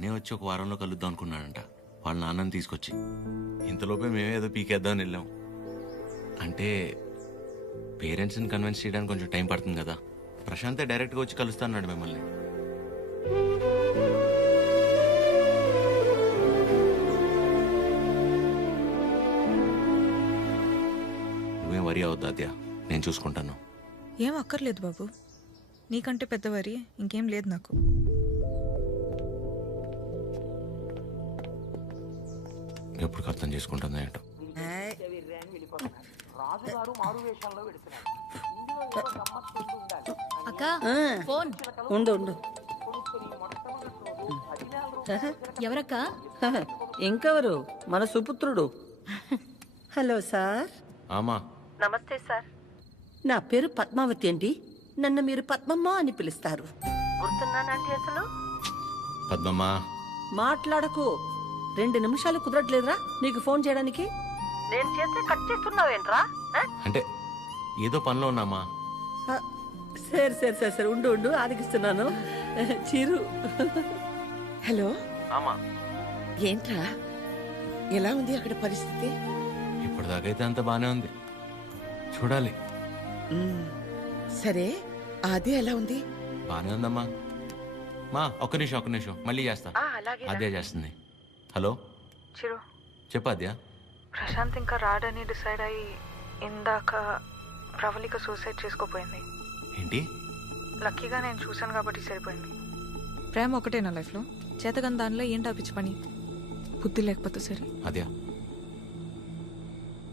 తనే వచ్చి ఒక వారంలో కలుద్దాం అనుకున్నాడంట వాళ్ళ నాన్నని తీసుకొచ్చి. ఇంతలోపే మేమే ఏదో పీకేద్దామని వెళ్ళాం. అంటే పేరెంట్స్ని కన్విన్స్ చేయడానికి కొంచెం టైం పడుతుంది కదా. ప్రశాంతే డైరెక్ట్గా వచ్చి కలుస్తా అన్నాడు మిమ్మల్ని. నువ్వేం వరి అవద్దు ఆద్య, నేను చూసుకుంటాను. ఏం అక్కర్లేదు బాబు, నీకంటే పెద్దవారి ఇంకేం లేదు నాకు. ఎప్పుడు అర్థం చేసుకుంటుందో ఏంటో. అక్క ఫోన్ ఉండు ఉండు. ఎవరక్క? ఇంకెవరు? మన సుపుత్రుడు. Hello sir. ఆమా. నమస్తే సార్. నా పేరు పద్మావతి అండి. నన్ను మీరు పద్మమ్మ అని పిలుస్తారు. గుర్తున్నానండి అసలు? పద్మమ్మ. మాట్లాడకు. 2 నిమిషాలు కుదరట్లేదురా నీకు ఫోన్ చేయడానికి? నేను చేస్తే కట్ చేస్తున్నావేంట్రా? అంటే ఏదో పనిలో ఉన్నామా. సరే సరే సరే సరే ఉండు ఉండు ఆదికిస్తున్నాను. చిరు. హలో. ఆమా. ఏంట్రా, ఎలా ఉంది అక్కడ పరిస్థితి? ఇప్పటిదాకైతే అంత బానే ఉంది, చూడాలి. సరే, అది ఎలా ఉంది? బానే ఉందమ్మా. మా ఒక్క నిమిషం మళ్ళీ చేస్తా. అదే చేస్తుంది. హలో చిరు, చెప్పాద్యా. ప్రశాంత్ ఇంకా రాడని డిసైడ్ అయ్యి ఇందాక ప్రవళిక సూసైడ్ చేసుకోపోయింది. ఏంటి? లక్కీగా నేను చూశాను కాబట్టి సరిపోయింది. ప్రేమ ఒకటే నా లైఫ్లో, చేతగాని దానిలో ఏంటా పిచ్చి పని? బుద్ధి లేకపోతే సరే. అద్యా,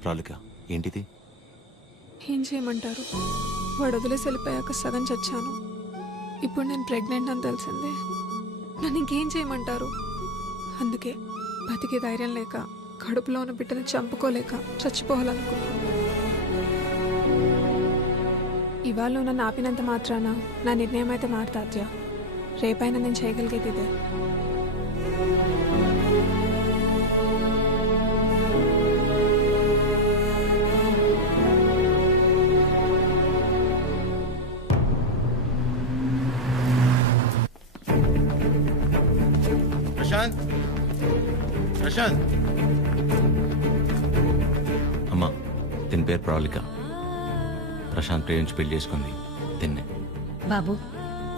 ప్రాలిక ఏంటిది? ఏం చేయమంటారు? వాడు వదిలేసి వెళ్ళిపోయాక సగం చచ్చాను. ఇప్పుడు నేను ప్రెగ్నెంట్ అని తెలిసిందే. నన్ను ఇంకేం చేయమంటారు? అందుకే బతికే ధైర్యం లేక, కడుపులో ఉన్న బిడ్డను చంపుకోలేక చచ్చిపోవాలనుకున్నాను. ఇవాళ నన్ను ఆపినంత మాత్రాన నా నిర్ణయం అయితే మారుతాద్య. రేపైనా నేను చేయగలిగేది ఇదే. ప్రశాంత్, ప్రశాంత్. అమ్మా, తిని పేరు ప్రాలిక. ప్రశాంత్ ప్రేమించి పెళ్లి చేసుకుంది తిన్నే. బాబు,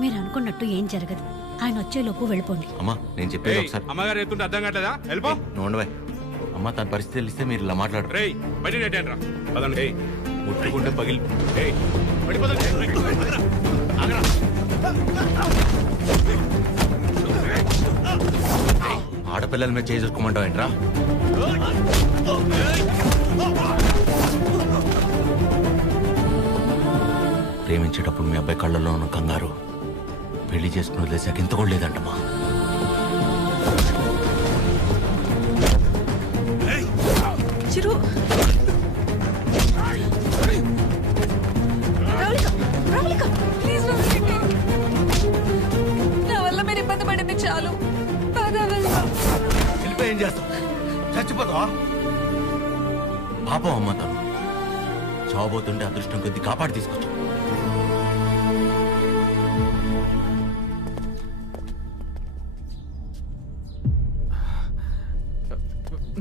మీరు అనుకున్నట్టు ఏం జరగదు. ఆయన వచ్చేలోపు వెళ్ళిపోండి. అమ్మా, నేను చెప్పేది ఒకసారి. అమ్మగారు ఎత్తుంటే అర్థం కావట్లేదా? వెళ్ళిపో. నోండవే. అమ్మా, తన పరిస్థితి తెలిస్తే మీరు ఇలా మాట్లాడరు. రేయ్, బయట నెట్టండి రా. పదండి. ముట్టుకుంటే పగిలి. ఆడపిల్లల మీద చేసుకోమంటావు ఏంట్రా? ప్రేమించేటప్పుడు మీ అబ్బాయి కళ్ళల్లో ఉన్న కంగారు పెళ్లి చేసుకుని వదిలేసాక ఇంత కూడా లేదంటమ్మా. చిరు, ప్లీజ్ నా వల్ల మీరు ఇబ్బంది పడింది చాలు. ఏం చేస్తావు? చచ్చిపోతావా? పాపం అమ్మ, తను చావబోతుంటే అదృష్టం కొద్ది కాపాడి తీసుకొచ్చు.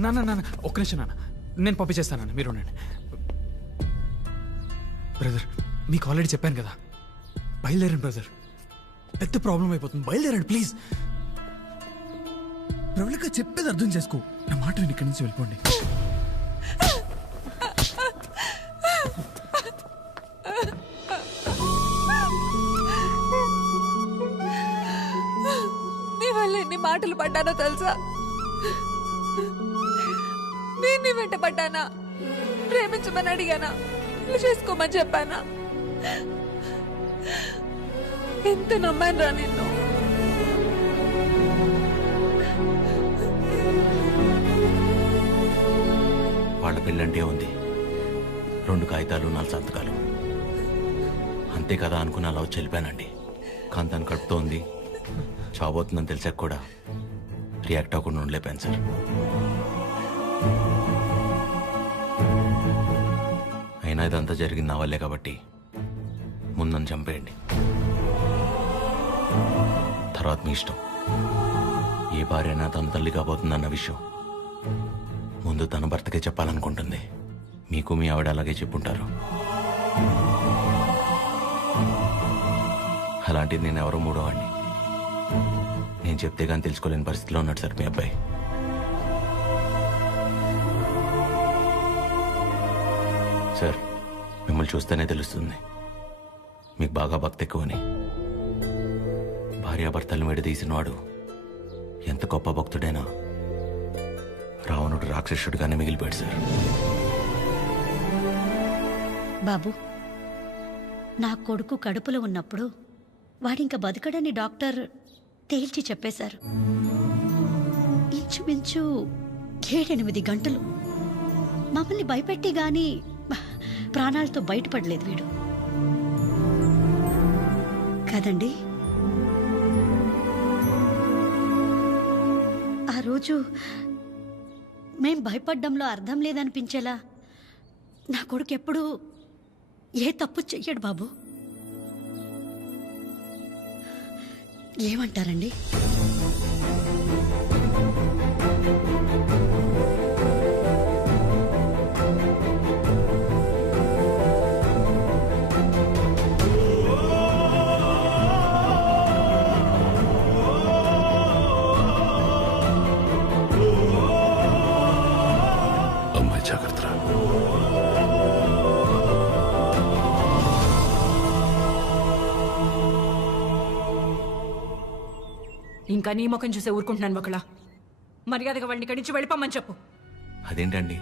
నాన్న ఒక్క నిమిషం నాన్న, నేను పంపించేస్తాను. మీరు ఉండండి. బ్రదర్, మీకు ఆల్రెడీ చెప్పాను కదా, బయలుదేరండి బ్రదర్. పెద్ద ప్రాబ్లం అయిపోతుంది, బయలుదేరండి ప్లీజ్. ప్రవళిక చెప్పేది అర్థం చేసుకో. నా మాట విని ఇక్కడి నుంచి వెళ్ళిపోండి. నీ వల్ల ఎన్ని మాటలు పడ్డానో తెలుసా? నేను నీ వెంట పడ్డానా? ప్రేమించమని అడిగానా? పెళ్లి చేసుకోమని చెప్పానా? ఎంత నమ్మాను రా నిన్ను. వాళ్ళ పెళ్ళంటే ఉంది, 2 కాగితాలు 4 సంతకాలు అంతే కదా అనుకుని అలా వచ్చి వెళ్ళిపోయానండి. కానీ తను కడుపుతో ఉంది, చావబోతుందని తెలిసాక కూడా రియాక్ట్ అవ్వకుండా ఉండలేపాను సార్. అయినా ఇదంతా జరిగింది నా వల్లే కాబట్టి ముందు నన్ను చంపేయండి, తర్వాత మీ ఇష్టం. ఏ భార్యనా తన తల్లి కాబోతుందన్న విషయం ముందు తన భర్తకే చెప్పాలనుకుంటుంది. మీకు మీ ఆవిడ అలాగే చెప్పుంటారు. అలాంటిది నేను ఎవరో మూడో వాడిని. నేను చెప్తే కానీ తెలుసుకోలేని పరిస్థితిలో ఉన్నాడు సార్ మీ అబ్బాయి. సార్, మిమ్మల్ని చూస్తేనే తెలుస్తుంది మీకు బాగా భక్తి ఎక్కువని. భార్యాభర్తలను విడదీసినవాడు ఎంత గొప్ప భక్తుడైనా రావణుడు రాక్షసుడిగానే మిగిలిపోయాడు సార్. బాబు, నా కొడుకు కడుపులో ఉన్నప్పుడు వాడింక బతకడని డాక్టర్ తేల్చి చెప్పేశారు. ఇంచుమించు 7-8 గంటలు మమ్మల్ని భయపెట్టి గాని ప్రాణాలతో బయటపడలేదు వీడు. కదండి? ఆ రోజు మేం భయపడ్డంలో అర్థం లేదనిపించేలా నా కొడుకు ఎప్పుడూ ఏ తప్పు చెయ్యడు బాబు. ఏమంటారండి? అమ్మాయి జాగ్రత్త. ఇంకా నీ ముఖం చూసే ఊరుకుంటున్నాను ఒకలా. మర్యాదగా వాడిని ఇక్కడి నుంచి వెళ్ళిపోమని చెప్పు. అదేంటండి,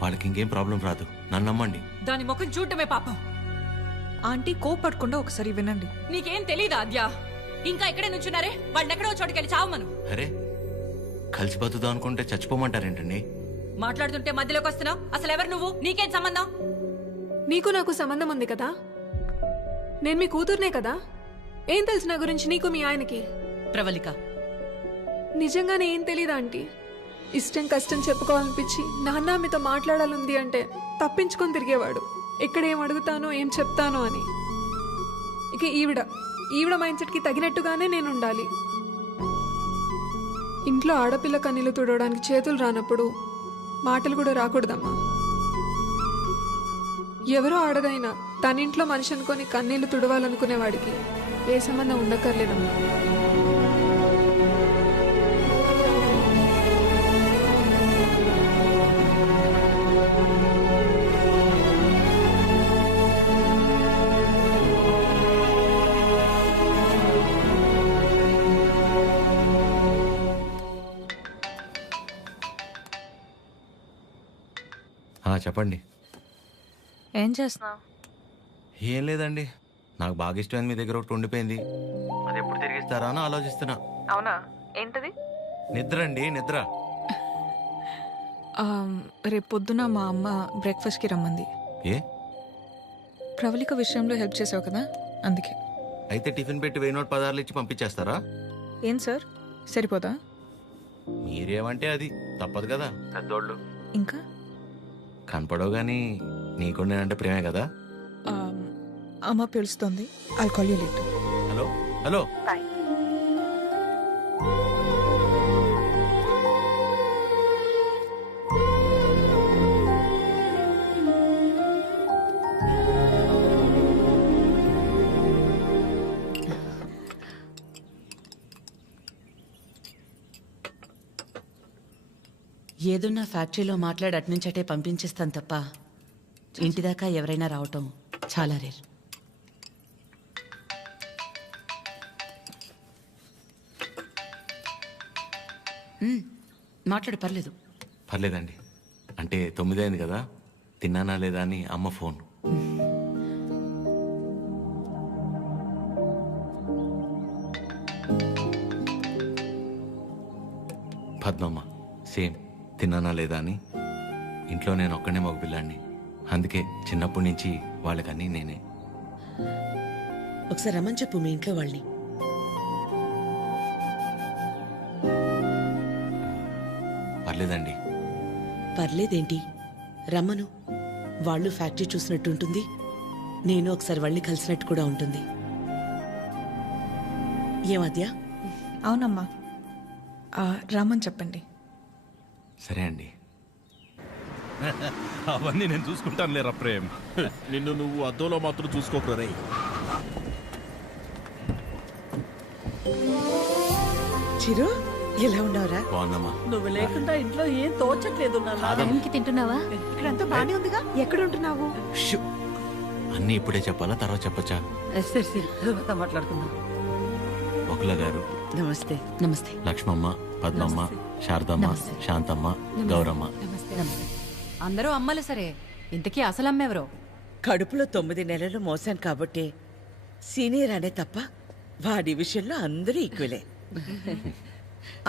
వాళ్ళకి ఇంకేం ప్రాబ్లం రాదు, నన్ను నమ్మండి. దాని ముఖం చూడటమే పాపం. ఆంటీ కోపడకుండా ఒకసారి వినండి. నీకేం తెలీదా అద్యా? ఇంకా ఇక్కడే నుంచున్నారే, వాళ్ళని ఎక్కడో చోటుకెళ్ళి చావమను. అరే, కలిసి బతుకుదాం అనుకుంటే చచ్చిపోమంటారేంటండి? మాట్లాడుతుంటే మధ్యలోకి వస్తున్నావు. అసలు ఎవరు నువ్వు? నీకేం సంబంధం? నీకు నాకు సంబంధం ఉంది కదా. నేను మీ కూతుర్నే కదా. ఏం తెలుసు నా గురించి నీకు మీ ఆయనకి? ప్రవళిక, నిజంగానే ఏం తెలీదా ఆంటీ? ఇష్టం కష్టం చెప్పుకోవాలనిపించి నాన్న మీతో మాట్లాడాలంది అంటే తప్పించుకొని తిరిగేవాడు. ఎక్కడ ఏం అడుగుతానో ఏం చెప్తానో అని. ఇక ఈవిడ మైండ్ సెట్కి తగినట్టుగానే నేను ఉండాలి. ఇంట్లో ఆడపిల్ల కన్నీళ్లు తుడవడానికి చేతులు రానప్పుడు మాటలు కూడా రాకూడదమ్మా. ఎవరో ఆడదైనా తన ఇంట్లో మనిషి అనుకొని కన్నీళ్లు తుడవాలనుకునేవాడికి ఏ సంబంధం ఉండక్కర్లేదమ్మా. చెప్పండి. ఏం చేస్తున్నావు? ఏం లేదండి, నాకు బాగా ఇష్టమైంది మీ దగ్గర ఒకటి ఉండిపోయింది. అది ఎప్పుడు తిరిగిస్తారా అని ఆలోచిస్తున్నా. అవునా? ఏంటది? నిద్ర అండి, నిద్ర. రేపు పొద్దున మా అమ్మ బ్రేక్ఫాస్ట్కి రమ్మంది. ఏ? ప్రవళిక విషయంలో హెల్ప్ చేసావు కదా, అందుకే. అయితే టిఫిన్ పెట్టి 1000 నోట్ 10 ఇచ్చి పంపించేస్తారా? ఏం సార్, సరిపోదా? మీరేమంటే అది తప్పదు కదా, పెద్దోళ్ళు. ఇంకా కనపడవు కానీ నీకు నేనంటే ప్రేమే కదా. అమ్మ పిలుస్తుంది. I'll call you later. Hello hello. Bye. ఏదున్నా ఫ్యాక్టరీలో మాట్లాడి అట్నుంచటే పంపించేస్తాను తప్ప ఇంటిదాకా ఎవరైనా రావటం చాలా రేర్. మాట్లాడు, పర్లేదు. పర్లేదండి, అంటే 9 అయింది కదా, తిన్నానా లేదా అని అమ్మ ఫోన్. పద్మమ్మ సేమ్, తిన్నానా లేదా అని. ఇంట్లో నేను ఒక్కనే మగపిల్లాడిని, అందుకే చిన్నప్పటి నుంచి వాళ్ళకన్నీ నేనే. ఒకసారి రమ్మని చెప్పు మీ ఇంట్లో వాళ్ళని. పర్లేదండి. పర్లేదేంటి, రమ్మను. వాళ్ళు ఫ్యాక్టరీ చూసినట్టు ఉంటుంది, నేను ఒకసారి వాళ్ళని కలిసినట్టు కూడా ఉంటుంది. ఏమద్యా? అవునమ్మా, రామని చెప్పండి. సరే అండి. అవన్నీ నేను చూసుకుంటాను లేరా ప్రేమ్. నిన్ను నువ్వు అద్దంలో మాత్రం చూసుకోకరా రే. చిరు ఎలా ఉన్నావురా? బాగుందమ్మా. నువ్వు లేకుండా ఇంట్లో ఏం తోచట్లేదు నాన్న. టైంకి తింటున్నావా? ఇక్కడంతా బాగానే ఉందిగా. ఎక్కడ ఉంటున్నావు? షూ. అన్నీ ఇప్పుడే చెప్పాలా, తర్వాత చెప్పచ్చా? సరే సరే, తర్వాత మాట్లాడుకుందాం. బకుల గారు, నమస్తే. నమస్తే. లక్ష్మమ్మ, పద్మమ్మ, శారదమ్మ, శాంతమ్మ, గౌరమ్మ. అందరూ అమ్మలు సరే, ఇంతకీ అసలు అమ్మెవరో? కడుపులో 9 నెలలు మోసాను కాబట్టి సీనియర్ అనే తప్ప వాడి విషయంలో అందరూ ఈక్వలే.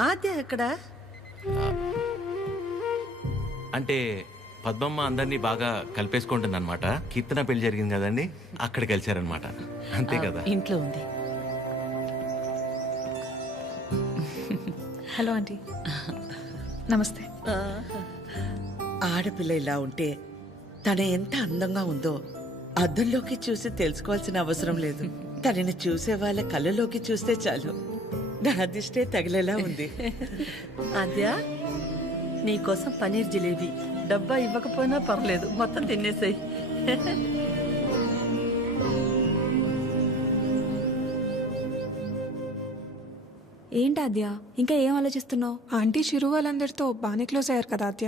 ఆద్య ఎక్కడ? అంటే పద్మమ్మ అందరినీ బాగా కలిపేసుకుంటుంది అనమాట. కీర్తన పెళ్లి జరిగింది కదండి, అక్కడ కలిశారనమాట. అంతే కదా. ఇంట్లో ఉంది. Hello aunty. నమస్తే. ఆడపిల్ల ఇలా ఉంటే తన ఎంత అందంగా ఉందో అద్దంలోకి చూసి తెలుసుకోవాల్సిన అవసరం లేదు. తనని చూసే వాళ్ళ కళ్ళలోకి చూస్తే చాలు. నా దిష్టే తగిలేలా ఉంది. ఆద్య, నీకోసం పనీర్ జిలేబీ. డబ్బా ఇవ్వకపోయినా పర్లేదు, మొత్తం తినేసాయి. ఏంటి ఆద్య, ఇంకా ఏం ఆలోచిస్తున్నావు? ఆంటీ చిరు వాళ్ళందరితో బాగానే క్లోజ్ అయ్యారు కదా ఆద్య.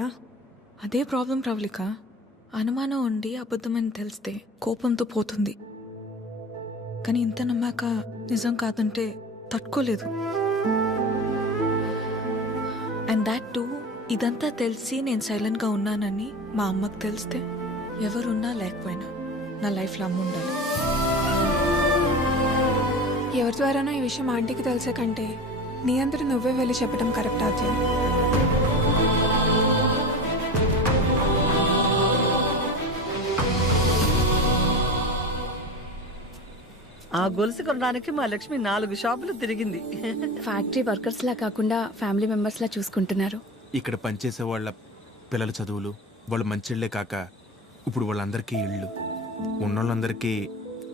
అదే ప్రాబ్లం ప్రవళిక. అనుమానం ఉండి అబద్ధమని తెలిస్తే కోపంతో పోతుంది. కానీ ఇంత నమ్మాక నిజం కాదంటే తట్టుకోలేదు. అండ్ దాట్ టూ, ఇదంతా తెలిసి నేను సైలెంట్గా ఉన్నానని మా అమ్మకు తెలిస్తే ఎవరున్నా లేకపోయినా నా లైఫ్లో అమ్మ ఉండాలి. ఎవరి ద్వారానో ఈ విషయం ఆంటీకి తెలిసే కంటే నీ అందరూ నువ్వే వెళ్ళి చెప్పడం కరెక్ట్ ఆద్య. ఆ గొలుసు కొనడానికి మా లక్ష్మి 4 షాపులు తిరిగింది. ఫ్యాక్టరీ వర్కర్స్ లా కాకుండా ఫ్యామిలీ మెంబర్స్ లా చూసుకుంటున్నారు. ఇక్కడ పనిచేసే వాళ్ళ పిల్లల చదువులు, వాళ్ళ మంచిళ్లే కాక ఇప్పుడు వాళ్ళందరికీ ఇళ్ళు ఉన్నోళ్ళందరికీ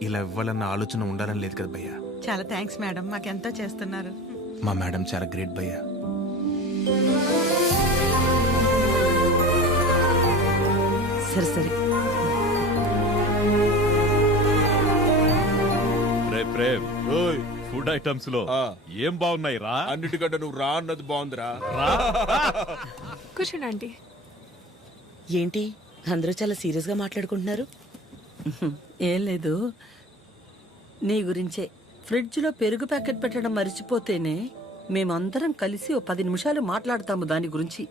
ఇలా ఇవ్వాలన్న ఆలోచన ఉండాలని లేదు కదా భయ్యా. చాలా థ్యాంక్స్ మేడం, మాకెంతో చేస్తున్నారు. మా మేడం చాలా గ్రేట్ భయ్యా. సరే సరే. ప్రేమ్, ఫుడ్ ఐటమ్స్ లో ఏం బాగున్నాయి రా? అన్నిటికంటే నువ్వు రా అన్నది బాగుందిరా. కూర్చోండి ఆంటీ. ఏంటి అందరూ చాలా సీరియస్గా మాట్లాడుకుంటున్నారు? ఏం లేదు, నీ గురించే. ఫ్రిడ్జ్లో పెరుగు ప్యాకెట్ పెట్టడం మర్చిపోతేనే మేమందరం కలిసి 10 నిమిషాలు మాట్లాడతాము దాని గురించి.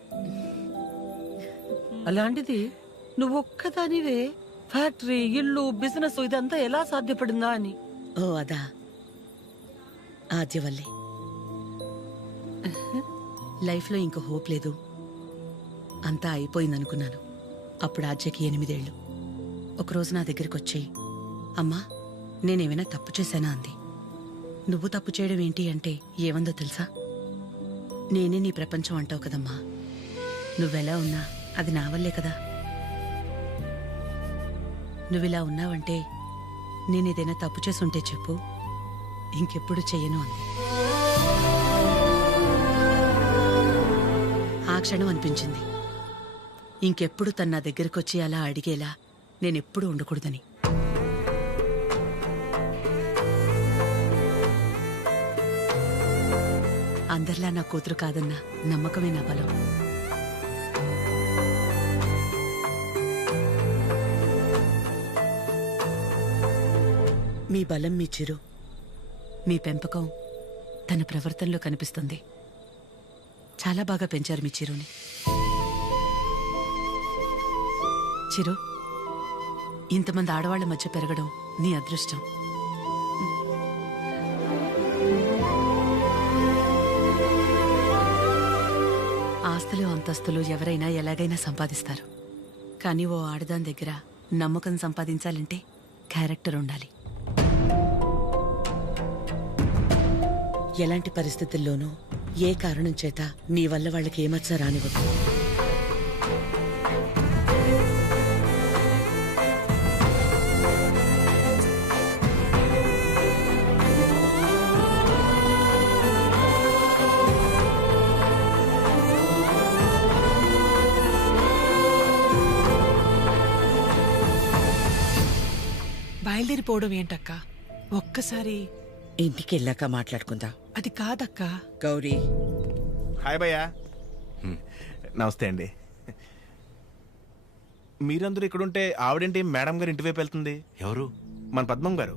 అలాంటిది నువ్వొక్కదానివే ఫ్యాక్టరీ, ఇల్లు, బిజినెస్ ఇదంతా ఎలా సాధ్యపడిందా అని. ఓ అదా, ఆద్య వల్లే. లైఫ్లో ఇంకో హోప్ లేదు, అంతా అయిపోయిందనుకున్నాను. అప్పుడు ఆద్యకి 8 ఏళ్ళు. ఒకరోజు నా దగ్గరికి వచ్చి, అమ్మా నేనేమైనా తప్పు చేశానా అంది. నువ్వు తప్పు చేయడం ఏంటి అంటే ఏమందో తెలుసా? నేనే నీ ప్రపంచం అంటావు కదమ్మా, నువ్వెలా ఉన్నా అది నా వల్లే కదా. నువ్విలా ఉన్నావంటే నేనేదైనా తప్పు చేసుంటే చెప్పు, ఇంకెప్పుడు చెయ్యను అంది. ఆ క్షణం అనిపించింది ఇంకెప్పుడు తన నా దగ్గరకు వచ్చి అలా అడిగేలా నేనెప్పుడు ఉండకూడదని. అందరిలా నా కూతురు కాదన్న నమ్మకమే నా బలం. మీ బలం మీ చిరు, మీ పెంపకం తన ప్రవర్తనలో కనిపిస్తుంది. చాలా బాగా పెంచారు మీ చిరుని. చిరు, ఇంతమంది ఆడవాళ్ల మధ్య పెరగడం నీ అదృష్టం. ఆస్తులు అంతస్తులు ఎవరైనా ఎలాగైనా సంపాదిస్తారు, కానీ ఓ ఆడదాని దగ్గర నమ్మకం సంపాదించాలంటే క్యారెక్టర్ ఉండాలి. ఎలాంటి పరిస్థితుల్లోనూ ఏ కారణం చేత నీ వల్ల వాళ్ళకి ఏమచ్చా రానివ్వదు. బయలుదేరిపోవడం ఏంటక్క? ఒక్కసారి ఇంటికి వెళ్ళాక మాట్లాడుకుందాం. అది కాదక్క. గౌరీ, హాయ్ భయ్యా. నమస్తే అండి. మీరందరూ ఇక్కడుంటే ఆవిడేంటి మేడం గారు ఇంటి వైపు వెళ్తుంది? ఎవరు? మన పద్మం గారు.